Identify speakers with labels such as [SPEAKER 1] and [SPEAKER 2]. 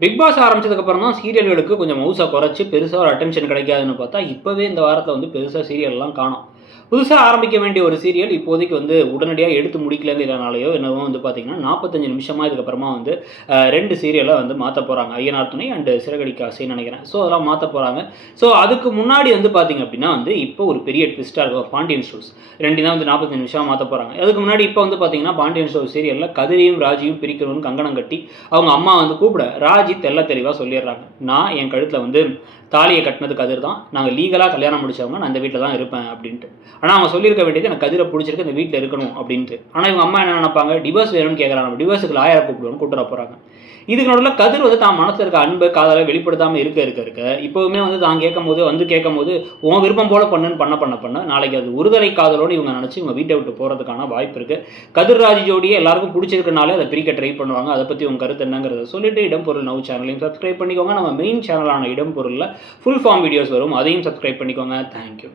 [SPEAKER 1] Big pass ஆரம்பிச்சதுக்கப்புறம் தான் சீரியல்களுக்கு கொஞ்சம் மவுசை குறைச்சி பெருசாக ஒரு அட்டென்ஷன் கிடைக்காதுன்னு பார்த்தா இப்போவே இந்த வாரத்தில் வந்து பெருசாக சீரியல்லாம் காணும். புதுசாக ஆரம்பிக்க வேண்டிய ஒரு சீரியல் இப்போதைக்கு வந்து உடனடியாக எடுத்து முடிக்கலங்கிறனாலையோ என்னவோ வந்து பார்த்தீங்கன்னா நாற்பத்தஞ்சு நிமிஷமாக இதுக்கப்புறமா வந்து ரெண்டு சீரியலை வந்து மாற்ற போகிறாங்க ஐயனார் துணை அண்டு சிறகடிக்காசின்னு நினைக்கிறேன். ஸோ அதெல்லாம் மாற்ற போகிறாங்க ஸோ அதுக்கு முன்னாடி வந்து பார்த்திங்க அப்படின்னா வந்து இப்போ ஒரு பெரிய ட்விஸ்ட்டாக இருக்கும். பாண்டியன் ஸ்டோர்ஸ் ரெண்டு தான் வந்து நாற்பத்தஞ்சு நிமிஷமாக மாற்ற போகிறாங்க அதுக்கு முன்னாடி இப்போ வந்து பார்த்தீங்கன்னா பாண்டியன் ஸ்டோர் சீரியலில் கதிரையும் ராஜியும் பிரிக்கணும்னு கங்கணம் கட்டி அவங்க அம்மா வந்து கூப்பிட ராஜி தெள்ள தெளிவாக சொல்லிடுறாங்க. நான் என் கழுத்தில் வந்து தாலியை கட்டினது கதிர் தான் நாங்கள் லீகலாக கல்யாணம் முடித்தவங்க நான் அந்த வீட்டில் தான் இருப்பேன் அப்படின்ட்டு. ஆனால் அவங்க சொல்லியிருக்க வேண்டியது எனக்கு கதிரை பிடிச்சிருக்கு இந்த வீட்டில் இருக்கணும் அப்படின்ட்டு. ஆனால் இவங்க அம்மா என்ன நினைப்பாங்க? டிவோர்ஸ் வேணும்னு கேட்குறாங்க டிவோர்ஸுக்கு லாயரை கூப்பிடுவோம்னு கூப்பிட போகிறாங்க இதுக்கு நடுவில் கதிர் வந்து தான் மனசில் இருக்க அன்பு காதலை வெளிப்படுத்தாமல் இருக்க இருக்க இருக்க இப்போவுமே வந்து தான் கேட்கும் போது வந்து கேட்கும் போது உன் விருப்பம் போல பண்ணுன்னு பண்ண பண்ண பண்ண நாளைக்கு அது உறுதலை காதலோடு இவங்க நினச்சி இவங்க வீட்டை விட்டு போகிறதுக்கான வாய்ப்பு இருக்குது கதிர்ராஜ் ஜோடியை எல்லாருக்கும் பிடிச்சிருக்கனாலே அதை பிரிக்க ட்ரை பண்ணுவாங்க. அதை பற்றி உங்க கருத்து என்னங்கிறத சொல்லிட்டு இடம் பொருள் நவ் சேனலையும் சப்ஸ்கிரைப் பண்ணிக்கோங்க. நம்ம மெயின் சேனலான இடம் பொருளில் ஃபுல் ஃபார்ம் வீடியோஸ் வரும். அதையும் சப்ஸ்கிரைப் பண்ணிக்கோங்க. தேங்க்யூ